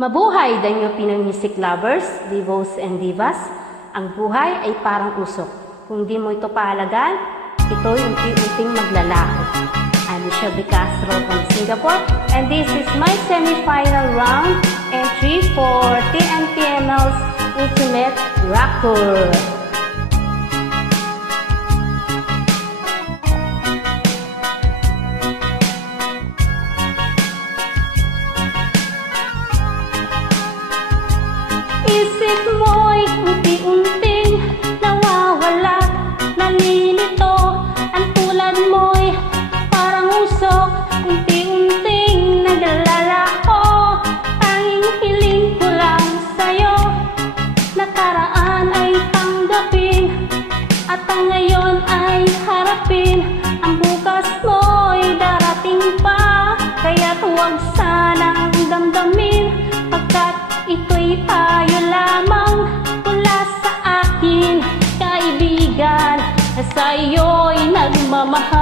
Mabuhay danyo Pinoy music lovers, divos and divas. Ang buhay ay parang usok. Kung di mo ito pahalagan, ito'y unti-unting maglalaho. I'm Shelby Castro from Singapore, and this is my semi-final round entry for TNPML's Ultimate Rocker. Isip mo'y unti-unting nawawala, nalilito. Ang tulad mo'y parang usok, unti-unting naglalaho. Tanging hiling ko lang sa'yo, nakaraan ay tanggapin, at ang ngayon ay harapin. Ang bukas mo'y darating pa, kaya't huwag sanang damdamin, pagkat ito'y tayo lamang mula sa akin, kaibigan, na sa'yo'y nagmamahal.